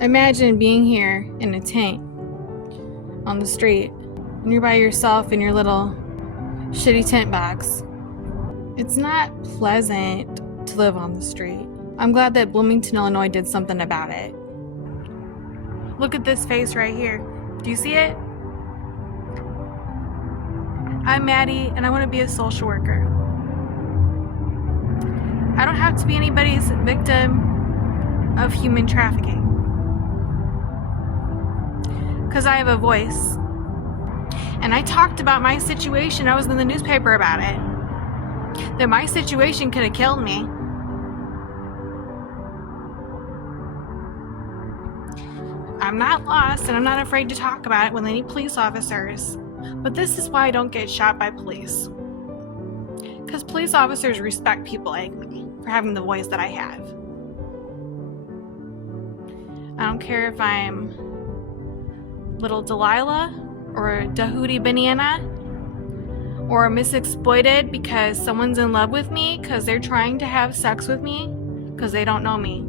Imagine being here in a tent on the street and you're by yourself in your little shitty tent box. It's not pleasant to live on the street. I'm glad that Bloomington, Illinois did something about it. Look at this face right here. Do you see it? I'm Mattie and I want to be a social worker. I don't have to be anybody's victim of human trafficking. Because I have a voice. And I talked about my situation. I was in the newspaper about it. That my situation could have killed me. I'm not lost and I'm not afraid to talk about it with any police officers. But this is why I don't get shot by police. Because police officers respect people like me for having the voice that I have. I don't care if I'm Little Delilah or Dahootie Banana or misexploited because someone's in love with me because they're trying to have sex with me because they don't know me.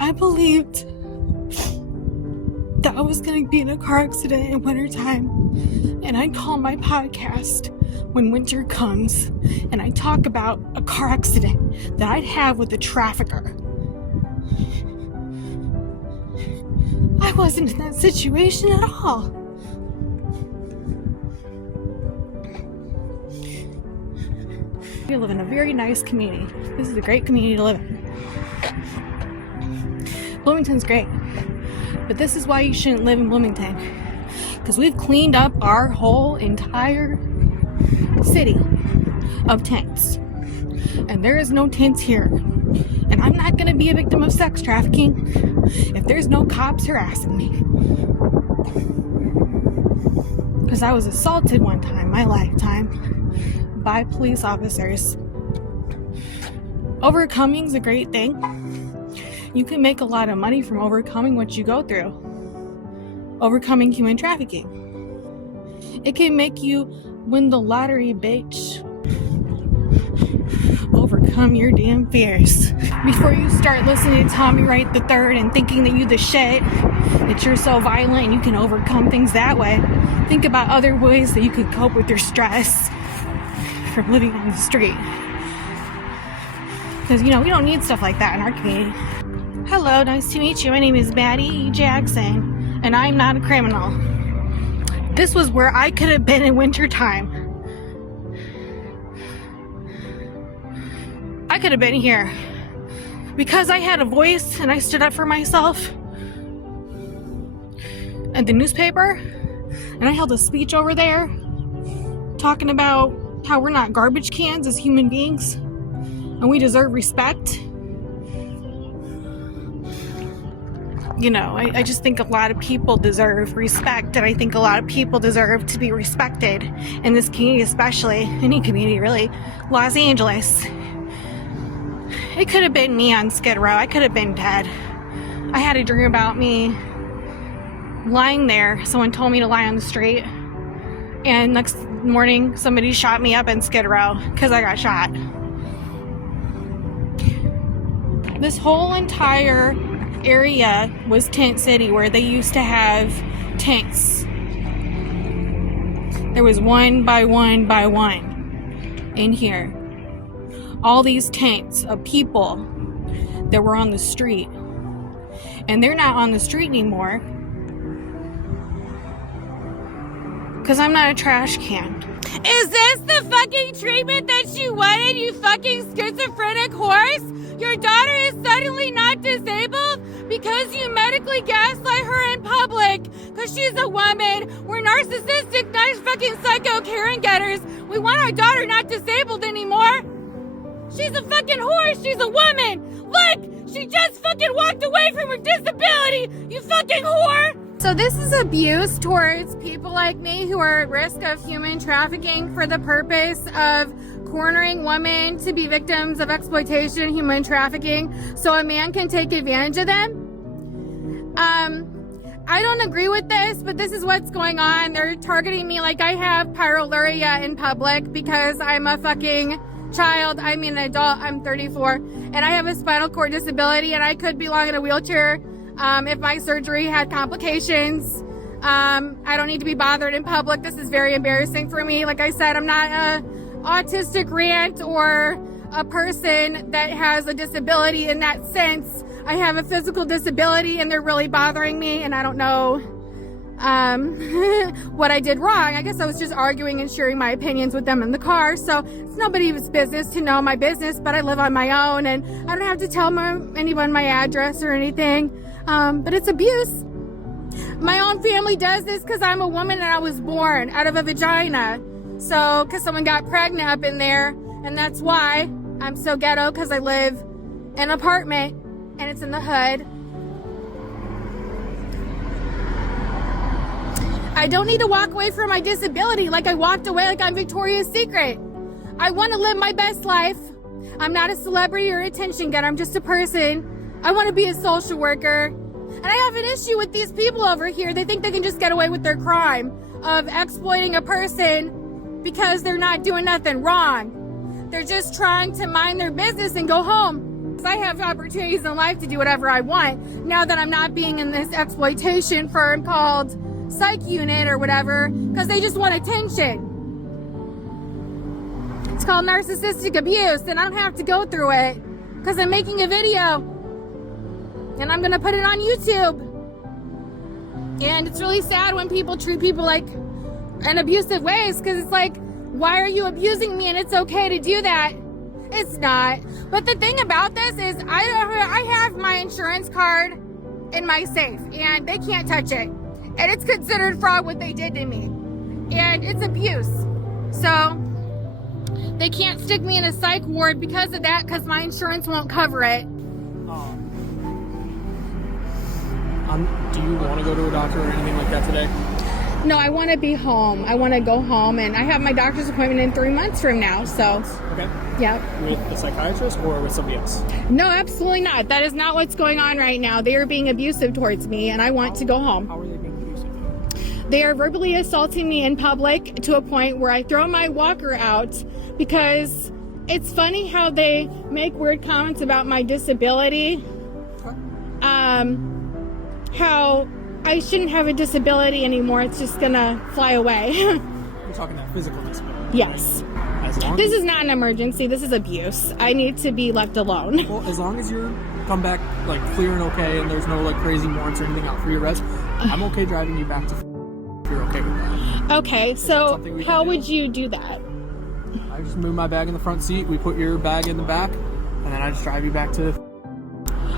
I believed that I was going to be in a car accident in wintertime, and I'd call my podcast when winter comes and I talk about a car accident that I'd have with a trafficker. I wasn't in that situation at all. We live in a very nice community. This is a great community to live in. Bloomington's great, but this is why you shouldn't live in Bloomington, because we've cleaned up our whole entire city of tents, and there is no tents here. And I'm not going to be a victim of sex trafficking if there's no cops harassing me, because I was assaulted one time in my lifetime by police officers. Overcoming's a great thing. You can make a lot of money from overcoming what you go through. Overcoming human trafficking. It can make you win the lottery, bitch. Overcome your damn fears. Before you start listening to Tommy Wright III and thinking that you the shit, that you're so violent and you can overcome things that way, think about other ways that you could cope with your stress from living on the street. Because, we don't need stuff like that in our community. Hello, nice to meet you. My name is Mattie Jackson, and I'm not a criminal. This was where I could have been in wintertime. I could have been here. Because I had a voice and I stood up for myself at the newspaper, and I held a speech over there talking about how we're not garbage cans as human beings and we deserve respect. I just think a lot of people deserve respect, and I think a lot of people deserve to be respected in this community, especially any community, really. Los Angeles. It could have been me on Skid Row. I could have been dead. I had a dream about me lying there. Someone told me to lie on the street, and next morning somebody shot me up in Skid Row because I got shot. This whole entire area was Tent City, where they used to have tents. There was one by one by one in here. All these tents of people that were on the street. And they're not on the street anymore. Because I'm not a trash can. Is this the fucking treatment that you wanted, you fucking schizophrenic horse? Your daughter is suddenly not disabled because you medically gaslight her in public because she's a woman. We're narcissistic, not fucking psycho Karen getters. We want our daughter not disabled anymore. She's a fucking horse. She's a woman. Look, she just fucking walked away from her disability, you fucking whore. So this is abuse towards people like me who are at risk of human trafficking for the purpose of cornering women to be victims of exploitation and human trafficking so a man can take advantage of them. I don't agree with this, but this is what's going on. They're targeting me like I have pyroluria in public because I'm a fucking child. I mean, an adult. I'm 34, and I have a spinal cord disability, and I could belong in a wheelchair if my surgery had complications. I don't need to be bothered in public. This is very embarrassing for me. Like I said, I'm not a autistic rant or a person that has a disability in that sense. I have a physical disability, and they're really bothering me, and I don't know what I did wrong. I guess I was just arguing and sharing my opinions with them in the car, so it's nobody's business to know my business, but I live on my own, and I don't have to tell anyone my address or anything, but it's abuse. My own family does this because I'm a woman and I was born out of a vagina, so because someone got pregnant up in there, and that's why I'm so ghetto, because I live in an apartment and it's in the hood. I don't need to walk away from my disability like I walked away like I'm Victoria's Secret. I want to live my best life. I'm not a celebrity or attention getter. I'm just a person. I want to be a social worker. And I have an issue with these people over here. They think they can just get away with their crime of exploiting a person because they're not doing nothing wrong. They're just trying to mind their business and go home. I have opportunities in life to do whatever I want now that I'm not being in this exploitation firm called psych unit or whatever, because they just want attention. It's called narcissistic abuse, and I don't have to go through it because I'm making a video and I'm gonna put it on YouTube. And it's really sad when people treat people like in abusive ways, because it's like, why are you abusing me and it's okay to do that? It's not. But the thing about this is I have my insurance card in my safe and they can't touch it. And it's considered fraud what they did to me. And it's abuse. So they can't stick me in a psych ward because of that, because my insurance won't cover it. Do you want to go to a doctor or anything like that today? No, I want to be home. I want to go home, and I have my doctor's appointment in 3 months from now, so. Okay. Yeah. With the psychiatrist or with somebody else? No, absolutely not. That is not what's going on right now. They are being abusive towards me, and I want to go home. How are they being abusive? They are verbally assaulting me in public to a point where I throw my walker out, because it's funny how they make weird comments about my disability. How I shouldn't have a disability anymore. It's just gonna fly away. You're talking that physical disability. Yes. Right? This is not an emergency. This is abuse. I need to be left alone. Well, as long as you're come back like clear and okay, and there's no like crazy warrants or anything out for your arrest, I'm okay driving you back to. If you're okay with that. Okay, so how would you do that? I just move my bag in the front seat. We put your bag in the back, and then I just drive you back to.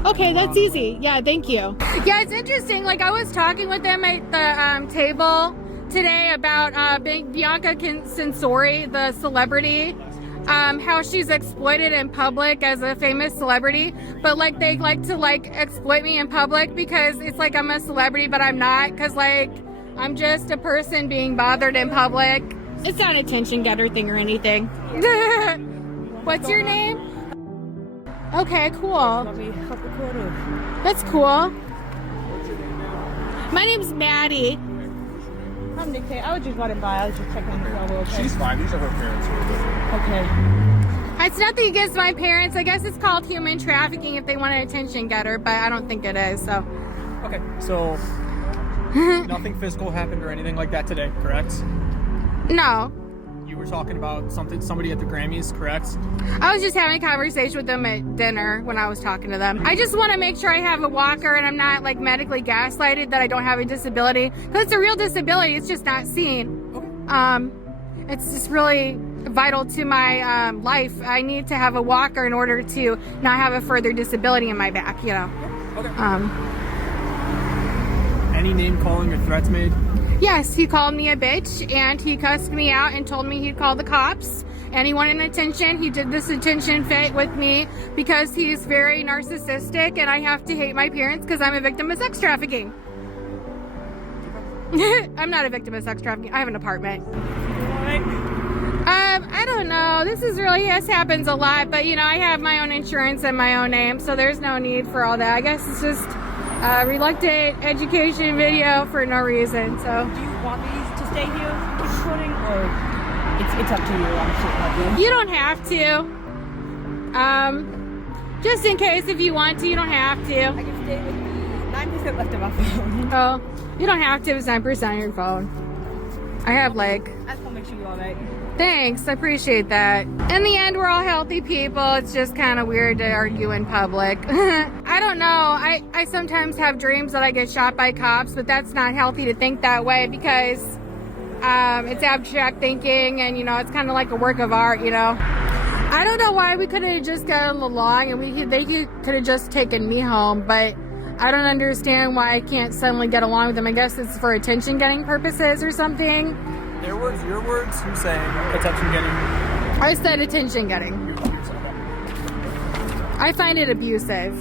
Okay, that's easy. Yeah, thank you. Yeah, it's interesting. Like, I was talking with them at the table today about Bianca Censori, the celebrity, how she's exploited in public as a famous celebrity, but like they like to like exploit me in public because it's like I'm a celebrity, but I'm not, because like I'm just a person being bothered in public. It's not an attention getter thing or anything. What's your name? Okay, cool. That's cool. My name's Mattie. I'm Nikki. I was just running by. I was just checking if y'all were okay. She's fine. These are her parents. Okay. It's nothing against my parents. I guess it's called human trafficking if they want an attention getter, but I don't think it is, so. Okay, so nothing physical happened or anything like that today, correct? No. You were talking about somebody at the Grammys, correct? I was just having a conversation with them at dinner when I was talking to them. I just want to make sure I have a walker and I'm not like medically gaslighted that I don't have a disability. Because it's a real disability, it's just not seen. It's just really vital to my life. I need to have a walker in order to not have a further disability in my back, you know. Okay. Any name calling or threats made? Yes, he called me a bitch and he cussed me out and told me he'd call the cops and he wanted attention. He did this attention fit with me because he's very narcissistic and I have to hate my parents because I'm a victim of sex trafficking. I'm not a victim of sex trafficking. I have an apartment. I don't know. This happens a lot, but you know, I have my own insurance and my own name, so there's no need for all that. I guess it's just a reluctant education video for no reason, so. Do you want me to stay here, keep recording, or? It's up to you. I'm sure help you. You don't have to. Just in case if you want to, you don't have to. I can stay with the 9% left of my phone. Oh, you don't have to. It's 9% on your phone. I have like... I just want to make sure you're alright. Thanks, I appreciate that. In the end, we're all healthy people. It's just kind of weird to argue in public. I don't know. I sometimes have dreams that I get shot by cops, but that's not healthy to think that way because it's abstract thinking and, you know, it's kind of like a work of art, you know. I don't know why we couldn't have just gotten along and they could have just taken me home, but I don't understand why I can't suddenly get along with them. I guess it's for attention getting purposes or something. Their words, your words, who's saying attention getting? I said attention getting. I find it abusive.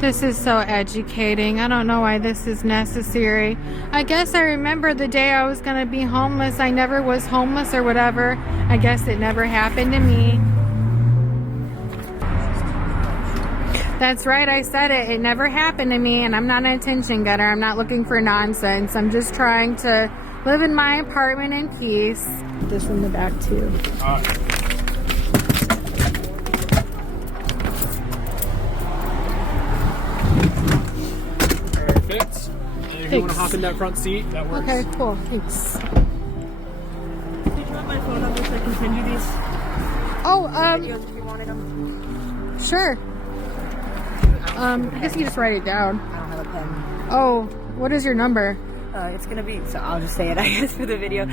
This is so educating. I don't know why this is necessary. I guess I remember the day I was gonna be homeless. I never was homeless or whatever. I guess it never happened to me. That's right, I said it. It never happened to me, and I'm not an attention getter. I'm not looking for nonsense. I'm just trying to live in my apartment in peace. This in the back, too. Perfect. And if you want to hop in that front seat, that works. Okay, cool. Thanks. Did you want my phone number so I can send you these Oh, videos if you wanted them? sure. I guess you just write it down. I don't have a pen. Oh, what is your number? It's gonna be, so I'll just say it, I guess, for the video.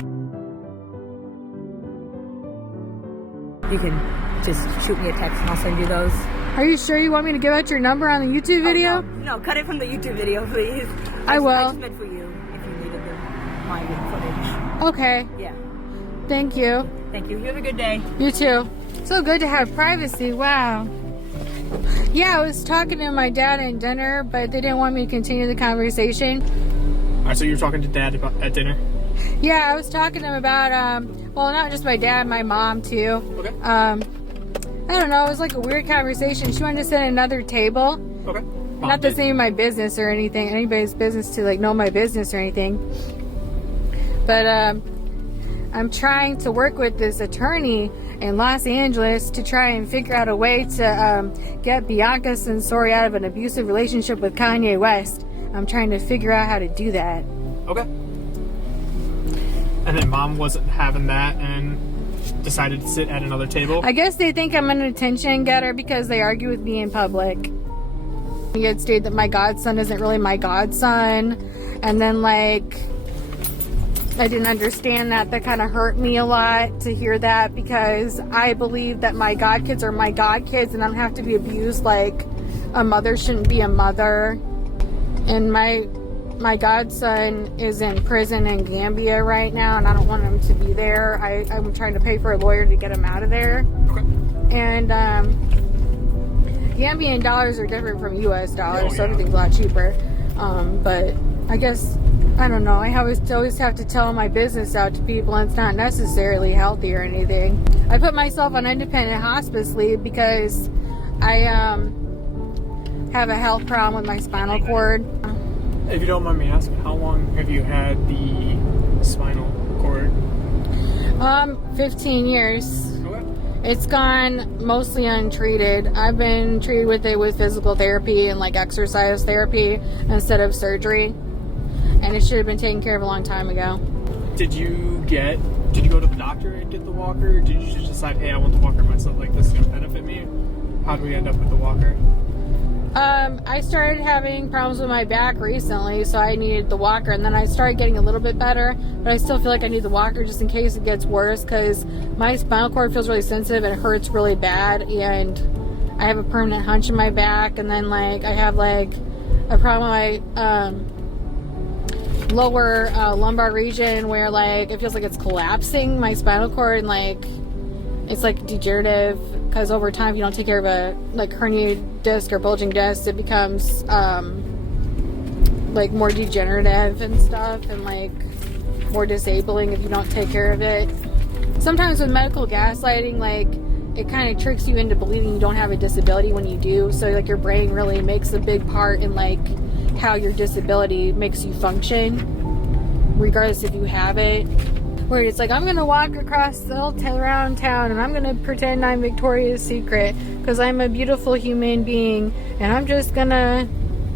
You can just shoot me a text and I'll send you those. Are you sure you want me to give out your number on the YouTube video? Oh, no, cut it from the YouTube video, please. I will. I just meant for you, if you needed my footage. Okay, Yeah. thank you. Thank you. You have a good day. You too. So good to have privacy, wow. Yeah, I was talking to my dad at dinner, but they didn't want me to continue the conversation. Alright, so you're talking to Dad at dinner? Yeah, I was talking to him about, well, not just my dad, my mom too. Okay. I don't know, it was like a weird conversation. She wanted to sit at another table. Okay. Not to say my business or anything, anybody's business to like know my business or anything. But I'm trying to work with this attorney in Los Angeles to try and figure out a way to get Bianca Censori out of an abusive relationship with Kanye West. I'm trying to figure out how to do that. Okay. And then Mom wasn't having that and decided to sit at another table? I guess they think I'm an attention getter because they argue with me in public. He had stated that my godson isn't really my godson. And then like, I didn't understand that. That kind of hurt me a lot to hear that because I believe that my godkids are my godkids and I don't have to be abused like a mother shouldn't be a mother. And my godson is in prison in Gambia right now and I don't want him to be there. I'm trying to pay for a lawyer to get him out of there. Okay. And Gambian dollars are different from US dollars, Oh, so yeah. everything's a lot cheaper. But I guess, I don't know, I always have to tell my business out to people and it's not necessarily healthy or anything. I put myself on independent hospice leave because I have a health problem with my spinal cord. If you don't mind me asking, how long have you had the spinal cord? 15 years. Okay. It's gone mostly untreated. I've been treated with it with physical therapy and like exercise therapy instead of surgery. And it should have been taken care of a long time ago. Did you go to the doctor and get the walker? Or did you just decide, hey, I want the walker myself, like this is going to benefit me? How do we end up with the walker? I started having problems with my back recently, so I needed the walker, and then I started getting a little bit better, but I still feel like I need the walker just in case it gets worse, because my spinal cord feels really sensitive and it hurts really bad, and I have a permanent hunch in my back, and then like I have like a problem with my lower lumbar region where like it feels like it's collapsing, my spinal cord, and like it's like degenerative, because over time if you don't take care of a like herniated disc or bulging disc, it becomes like more degenerative and stuff, and like more disabling if you don't take care of it. Sometimes with medical gaslighting, like it kind of tricks you into believing you don't have a disability when you do, so like your brain really makes a big part in like how your disability makes you function regardless if you have it. where it's like, I'm gonna walk across the around town and I'm gonna pretend I'm Victoria's Secret because I'm a beautiful human being, and I'm just gonna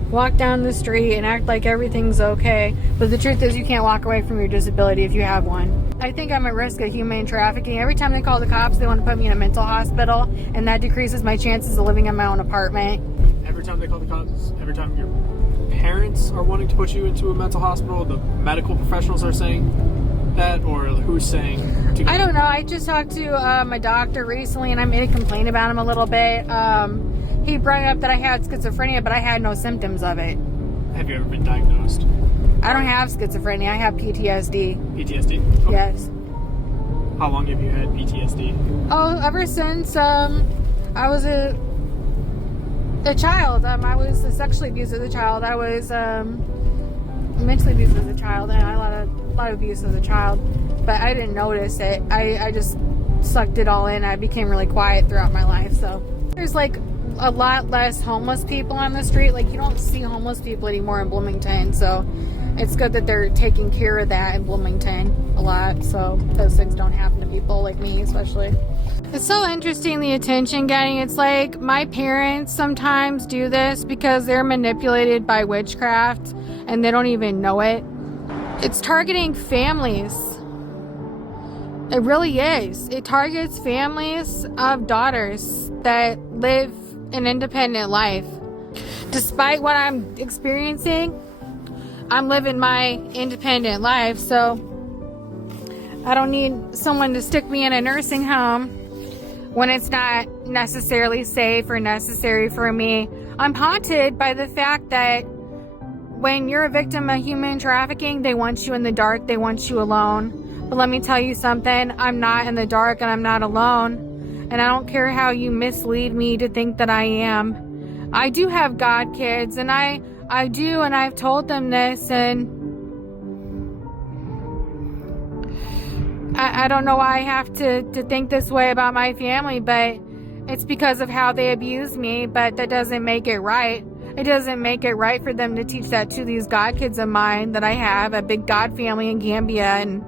walk down the street and act like everything's okay. But the truth is, you can't walk away from your disability if you have one. I think I'm at risk of humane trafficking. Every time they call the cops, they want to put me in a mental hospital, and that decreases my chances of living in my own apartment. Every time they call the cops, every time your parents are wanting to put you into a mental hospital, the medical professionals are saying that, or who's saying? I don't know. I just talked to my doctor recently, and I made a complaint about him a little bit. He brought up that I had schizophrenia, but I had no symptoms of it. Have you ever been diagnosed? I don't have schizophrenia. I have PTSD. PTSD? Okay. Yes. How long have you had PTSD? Oh, ever since I was a child. I was sexually abused as a child. I was mentally abused as a child, and I had a lot of abuse as a child. But I didn't notice it. I just sucked it all in. I became really quiet throughout my life. So there's like a lot less homeless people on the street. Like, you don't see homeless people anymore in Bloomington. So it's good that they're taking care of that in Bloomington a lot, so those things don't happen to people like me, especially. It's so interesting, the attention getting. It's like my parents sometimes do this because they're manipulated by witchcraft and they don't even know it. It's targeting families. It really is. It targets families of daughters that live an independent life. Despite what I'm experiencing, I'm living my independent life, so I don't need someone to stick me in a nursing home when it's not necessarily safe or necessary for me. I'm haunted by the fact that when you're a victim of human trafficking, they want you in the dark, they want you alone. But let me tell you something, I'm not in the dark and I'm not alone. And I don't care how you mislead me to think that I am. I do have God kids, and I do, and I've told them this, and I don't know why I have to think this way about my family, but it's because of how they abuse me. But that doesn't make it right. It doesn't make it right for them to teach that to these God kids of mine that I have, a big God family in Gambia, and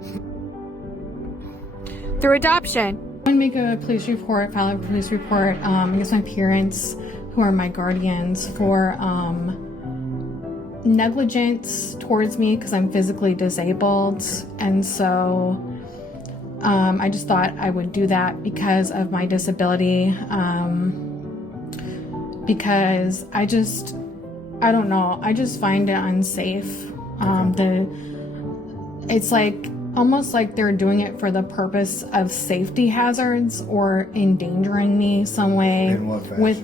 through adoption. I'm going to make a police report, file a police report against my parents, who are my guardians, for negligence towards me because I'm physically disabled. And so I just thought I would do that because of my disability, because I don't know, I just find it unsafe. It's like almost like they're doing it for the purpose of safety hazards or endangering me some way with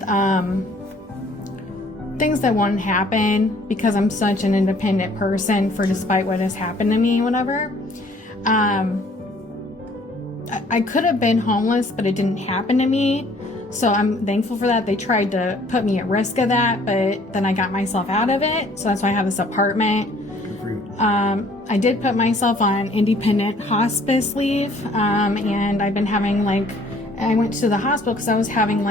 things that won't happen because I'm such an independent person, for despite what has happened to me, whatever. I could have been homeless, but it didn't happen to me. So I'm thankful for that. They tried to put me at risk of that, but then I got myself out of it. So that's why I have this apartment. I did put myself on independent hospice leave, and I've been having I went to the hospital because I was having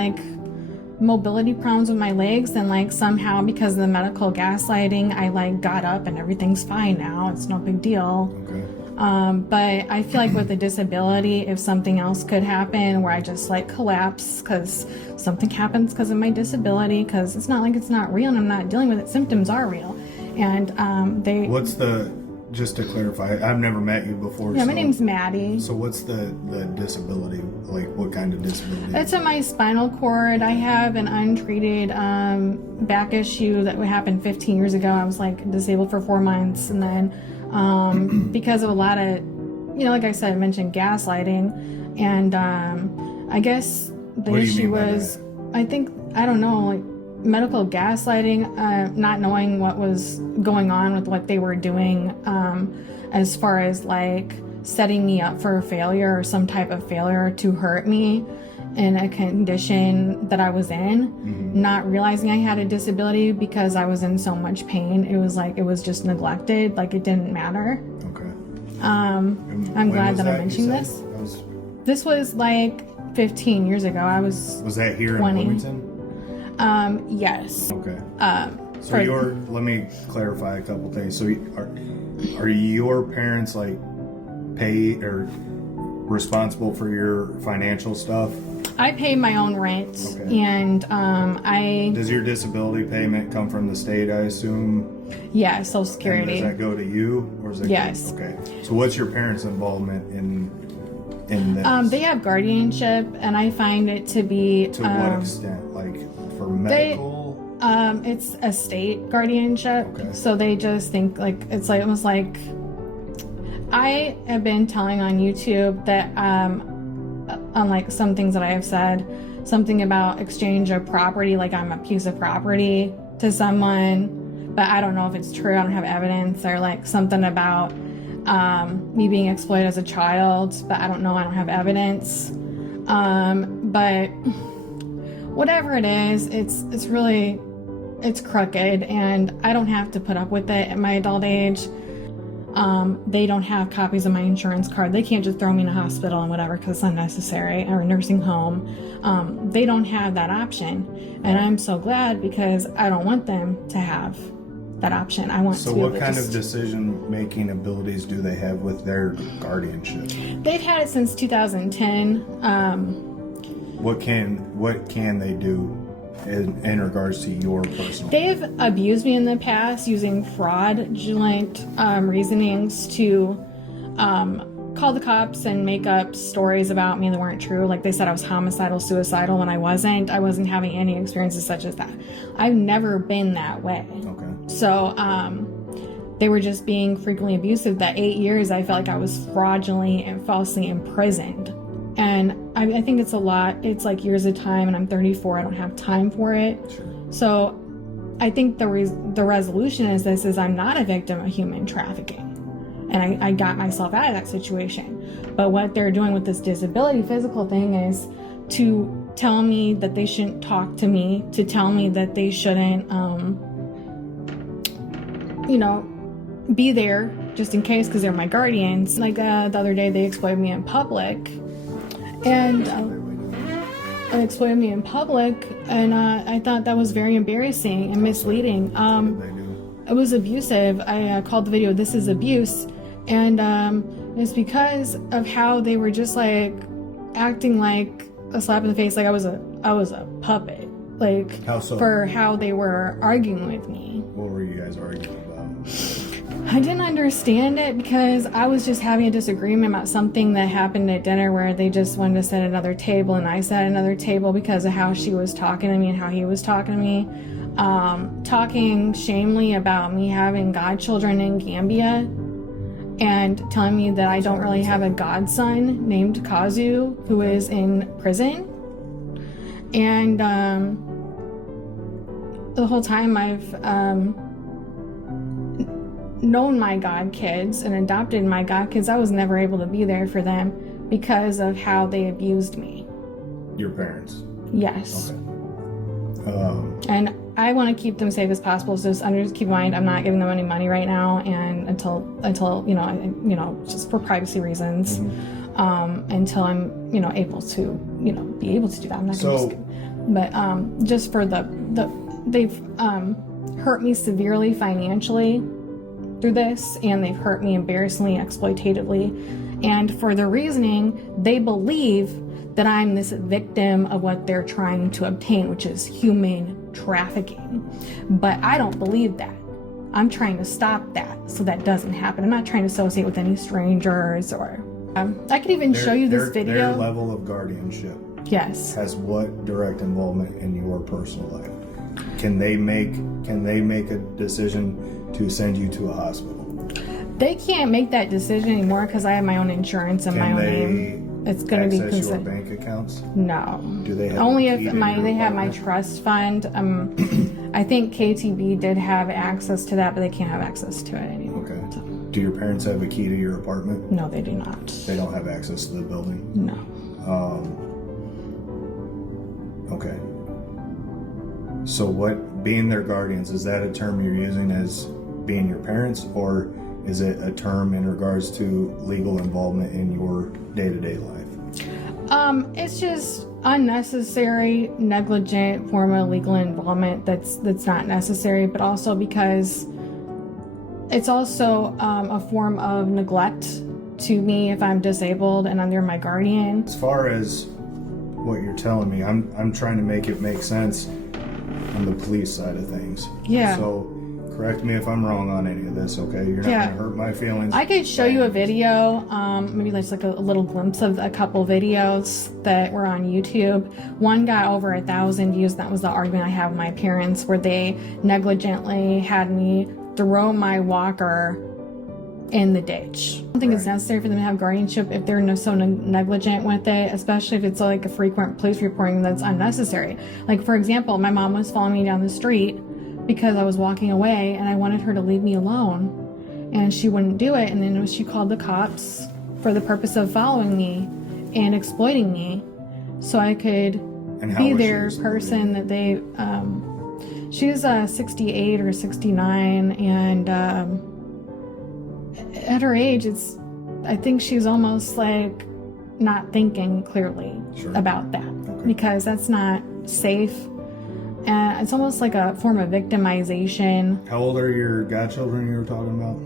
mobility problems with my legs, and somehow because of the medical gaslighting, I got up and everything's fine now. It's no big deal. Okay. But I feel like with a disability, if something else could happen where I just collapse because something happens because of my disability, because it's not like it's not real and I'm not dealing with it. Symptoms are real. And just to clarify, I've never met you before. Yeah, my name's Mattie. So what's the disability? What kind of disability? It's in my spinal cord. I have an untreated back issue that happened 15 years ago. I was disabled for 4 months, and then because of a lot of, like I said, I mentioned gaslighting, and I guess the issue was, I don't know, medical gaslighting, not knowing what was going on with what they were doing, as far as setting me up for a failure or some type of failure to hurt me in a condition that I was in, not realizing I had a disability because I was in so much pain. It was it was just neglected, it didn't matter. Okay. I'm glad that I mentioned this. This was 15 years ago. I was that here 20. in Bloomington? Yes. Okay. Let me clarify a couple things. So are your parents pay or responsible for your financial stuff? I pay my own rent, Okay. and Does your disability payment come from the state, I assume? yeah, Social And Security. does that go to you, or is it? Yes. Okay. So what's your parents' involvement in this? They have guardianship, and I find it to be to what extent? Like for medical? it's a state guardianship. Okay. So they just think like it's like almost like I have been telling on YouTube that on like some things that I have said, something about exchange of property, like I'm a piece of property to someone, but I don't know if it's true. I don't have evidence, or like something about me being exploited as a child, but I don't know. I don't have evidence. But whatever it is, it's really, it's crooked, and I don't have to put up with it at my adult age. They don't have copies of my insurance card. They can't just throw me in a hospital and whatever because it's unnecessary, or a nursing home. They don't have that option, and I'm so glad because I don't want them to have that option. I want So to be what able to kind of just- decision-making abilities do they have with their guardianship? They've had it since 2010. What can they do in regards to your personal? They've abused me in the past using fraudulent reasonings to call the cops and make up stories about me that weren't true. Like they said I was homicidal, suicidal when I wasn't. I wasn't having any experiences such as that. I've never been that way. Okay. So they were just being frequently abusive. That 8 years, I felt like I was fraudulently and falsely imprisoned. And I think it's a lot. It's like years of time, and I'm 34. I don't have time for it. Sure. So I think the resolution is this: is I'm not a victim of human trafficking, and I got myself out of that situation. But what they're doing with this disability physical thing is to tell me that they shouldn't talk to me, to tell me that they shouldn't, be there just in case because they're my guardians. Like the other day, they exploited me in public. And exploited me in public, and I thought that was very embarrassing and misleading. What did they do? It was abusive. I called the video "This is Abuse," and it's because of how they were just like acting like a slap in the face, like I was a puppet, like How so? for how they were arguing with me. What were you guys arguing about? I didn't understand it because I was just having a disagreement about something that happened at dinner where they just wanted to sit at another table, and I sat at another table because of how she was talking to me and how he was talking to me. Talking shamefully about me having godchildren in Gambia and telling me that I don't really have a godson named Kazu who is in prison. And the whole time I've known my god kids and adopted my god kids, I was never able to be there for them because of how they abused me. Your parents. Yes. Okay. And I want to keep them safe as possible. So just keep in mind, I'm not giving them any money right now, and until just for privacy reasons, until I'm able to be able to do that. I'm not going to. But just for they've hurt me severely financially through this, and they've hurt me embarrassingly, exploitatively, and for the reasoning they believe that I'm this victim of what they're trying to obtain, which is human trafficking. But I don't believe that. I'm trying to stop that so that doesn't happen. I'm not trying to associate with any strangers or I could even show you this video. Their level of guardianship Yes. has what direct involvement in your personal life? Can they make a decision to send you to a hospital? They can't make that decision anymore because I have my own insurance and my own name. It's going to be access your considered. bank accounts? No. Do they have Only a if key to your they have my apartment? trust fund. I think KTB did have access to that, but they can't have access to it anymore. Okay. Do your parents have a key to your apartment? No, they do not. They don't have access to the building? No. Okay. So what, being their guardians, is that a term you're using as being your parents, or is it a term in regards to legal involvement in your day-to-day life? It's just unnecessary, negligent form of legal involvement that's not necessary, but also because it's also a form of neglect to me if I'm disabled and they're my guardian. As far as what you're telling me, I'm trying to make it make sense on the police side of things. Yeah. So correct me if I'm wrong on any of this, okay? You're not Yeah. gonna hurt my feelings. I could show you a video, maybe just like a little glimpse of a couple videos that were on YouTube. One got over 1,000 views. That was the argument I had with my parents, where they negligently had me throw my walker in the ditch. I don't think it's necessary for them to have guardianship if they're so negligent with it, especially if it's like a frequent police reporting that's unnecessary. Like, for example, my mom was following me down the street because I was walking away and I wanted her to leave me alone, and she wouldn't do it, and then she called the cops for the purpose of following me and exploiting me so I could be their person that they she was 68 or 69, and at her age, I think she's almost like not thinking clearly about that, because that's not safe. And it's almost like a form of victimization. How old are your godchildren you were talking about?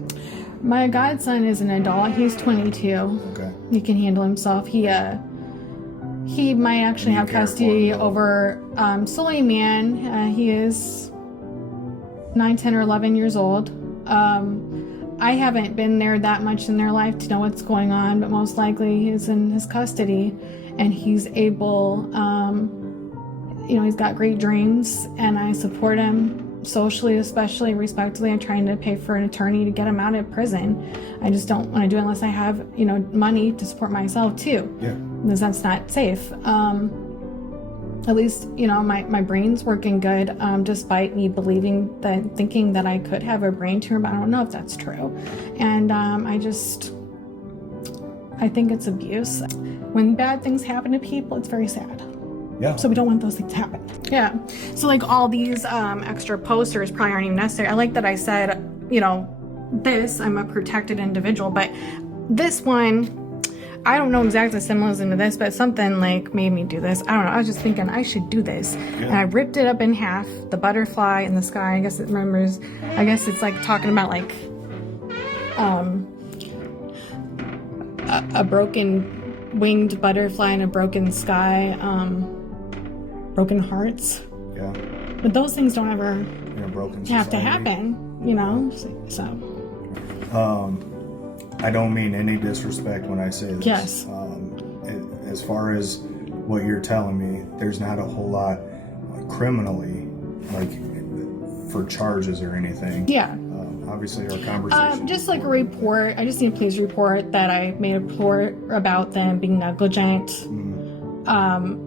My godson is an adult. He's 22. Okay. He can handle himself. He might actually have custody over Suleiman. He is 9, 10, or 11 years old. I haven't been there that much in their life to know what's going on, but most likely he's in his custody, and he's able, he's got great dreams, and I support him socially, especially respectfully. I'm trying to pay for an attorney to get him out of prison. I just don't want to do it unless I have, money to support myself too. Yeah. Because that's not safe. At least, my brain's working good, despite me thinking that I could have a brain tumor, but I don't know if that's true. And I think it's abuse. When bad things happen to people, it's very sad. Yeah. So we don't want those things to happen. Yeah. So like all these extra posters probably aren't even necessary. I like that I said, I'm a protected individual, but this one, I don't know exactly symbolism to this, but something like made me do this. I don't know. I was just thinking I should do this. Yeah. And I ripped it up in half, the butterfly in the sky. I guess it's like talking about like a broken winged butterfly in a broken sky, broken hearts. Yeah. But those things don't ever broken have to happen, so. I don't mean any disrespect when I say this. Yes. As far as what you're telling me, there's not a whole lot criminally, like for charges or anything. Yeah. Obviously, our conversation. Just like a report. I just need a police report that I made a report about them being negligent. Mm-hmm.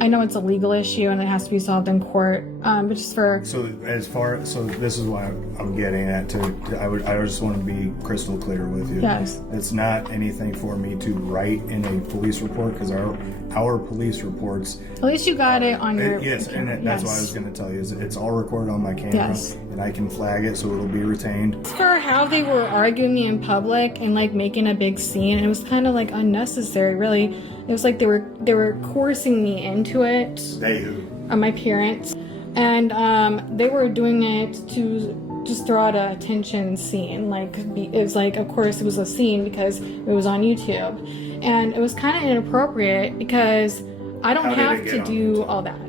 I know it's a legal issue and it has to be solved in court, but just for... So this is what I'm getting at. I just want to be crystal clear with you. Yes. It's not anything for me to write in a police report, because our police reports... At least you got it on your... Yes, and that's what I was going to tell you. It's all recorded on my camera, and I can flag it so it'll be retained. For how they were arguing me in public and like making a big scene, it was kind of like unnecessary, really. It was like they were coercing me into it. They who? My parents. And they were doing it to just throw out a attention scene. It was like, of course, it was a scene because it was on YouTube. And it was kind of inappropriate because I don't have to do all that.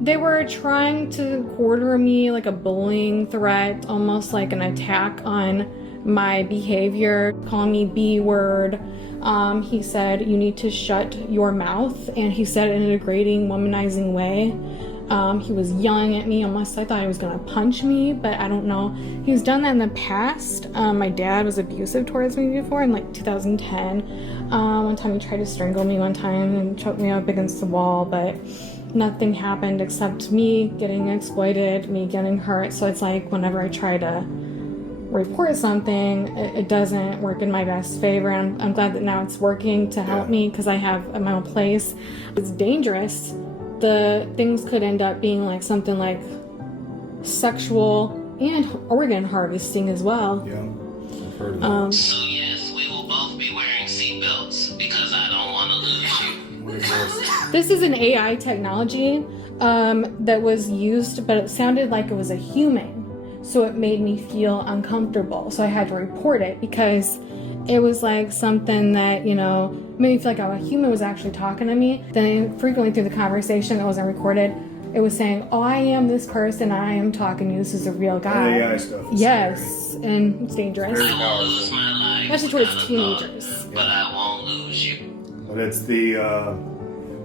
They were trying to quarter me like a bullying threat, almost like an attack on my behavior, calling me B-word. He said, you need to shut your mouth, and he said it in a degrading, womanizing way. He was yelling at me, almost I thought he was gonna punch me, but I don't know. He's done that in the past. My dad was abusive towards me before in like 2010. One time he tried to strangle me one time and choke me up against the wall, but nothing happened except me getting exploited, me getting hurt. So it's like whenever I try to report something, it doesn't work in my best favor, and I'm glad that now it's working to help me because I have my own place. It's dangerous. The things could end up being like something like sexual and organ harvesting as well. Yeah, I've heard of that. So yes, we will both be wearing seatbelts because I don't want to lose you. What is this? This is an AI technology that was used, but it sounded like it was a human. So it made me feel uncomfortable. So I had to report it because it was like something that, you know, made me feel like a human was actually talking to me. Then frequently through the conversation that wasn't recorded, it was saying, oh, I am this person, I am talking to you, this is a real guy. The AI stuff is yes, scary. And it's dangerous. Very I won't lose my life. Especially towards without a teenagers. thought, but I won't lose you. But it's the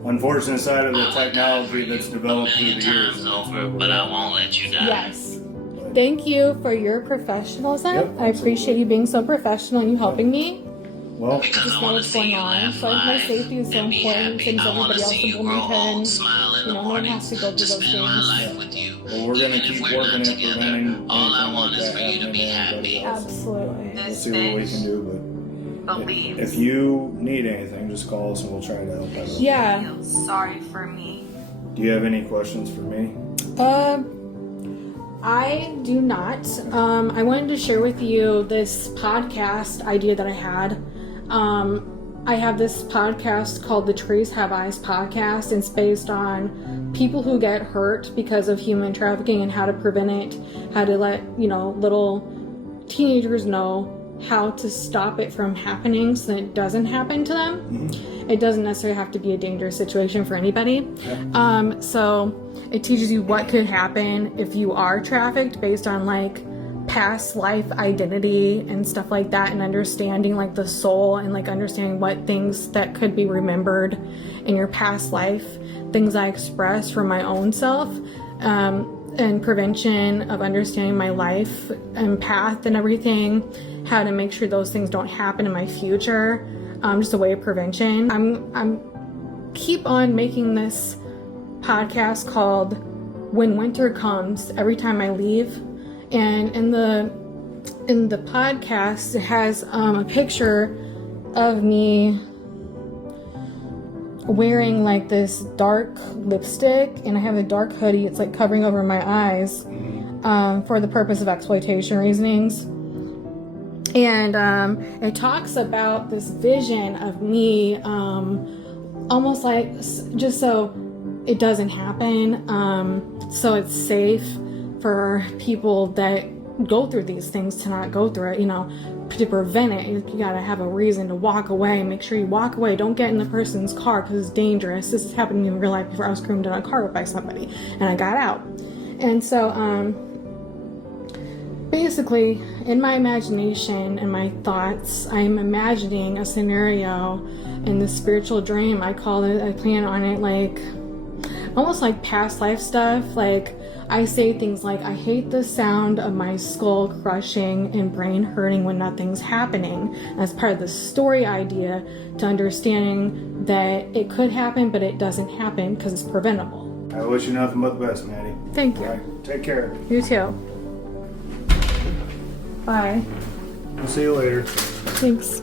unfortunate side of the I will die for technology you that's a developed through million the years. times over, but I won't let you die. Yes. Thank you for your professionalism. Yep, I appreciate absolutely. you being so professional and you helping me. Well, Because Just I know want to what's see going you on. laugh So I think my life safety is so and be important, happy. same as I want everybody to else see in you grow old, Bloomington. smile in You the know, no one has mornings, to go through to those spend my things. life with you. well, we're going to Even if keep we're working not at together, preventing all I anything want like is that for you to happening be anybody happy. else. Absolutely. We'll see what we can do, but if you need anything, just call us and we'll try to help out. Yeah. Sorry for me. Do you have any questions for me? I do not. I wanted to share with you this podcast idea that I had. I have this podcast called the Trees Have Eyes podcast. It's based on people who get hurt because of human trafficking and how to prevent it, how to let, you know, little teenagers know how to stop it from happening so that it doesn't happen to them. It doesn't necessarily have to be a dangerous situation for anybody. So it teaches you what could happen if you are trafficked based on like past life identity and stuff like that, and understanding like the soul and like understanding what things that could be remembered in your past life, things I express from my own self, and prevention of understanding my life and path and everything, how to make sure those things don't happen in my future, just a way of prevention. I'm keep on making this podcast called When Winter Comes Every Time I Leave, and in the podcast it has a picture of me wearing like this dark lipstick, and I have a dark hoodie. It's like covering over my eyes for the purpose of exploitation reasonings. And it talks about this vision of me almost like just so it doesn't happen, so it's safe for people that go through these things to not go through it, you know, to prevent it. You gotta have a reason to walk away. Make sure you walk away. Don't get in the person's car because it's dangerous. This is happening in real life before. I was groomed in a car by somebody and I got out. And so basically in my imagination and my thoughts, I'm imagining a scenario in the spiritual dream. I plan on it like almost like past life stuff. Like I say things like, I hate the sound of my skull crushing and brain hurting when nothing's happening. As part of the story idea to understanding that it could happen, but it doesn't happen because it's preventable. I wish you nothing but the best, Mattie. Thank you. All right, take care. You too. Bye. I'll see you later. Thanks.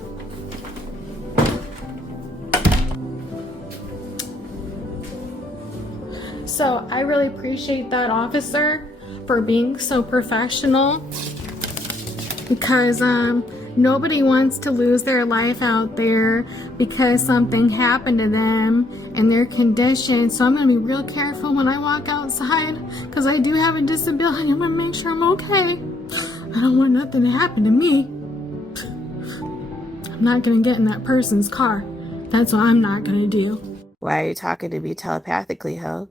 So I really appreciate that officer for being so professional, because nobody wants to lose their life out there because something happened to them and their condition. So I'm going to be real careful when I walk outside because I do have a disability. I'm going to make sure I'm okay. I don't want nothing to happen to me. I'm not going to get in that person's car. That's what I'm not going to do. Why are you talking to me telepathically, ho?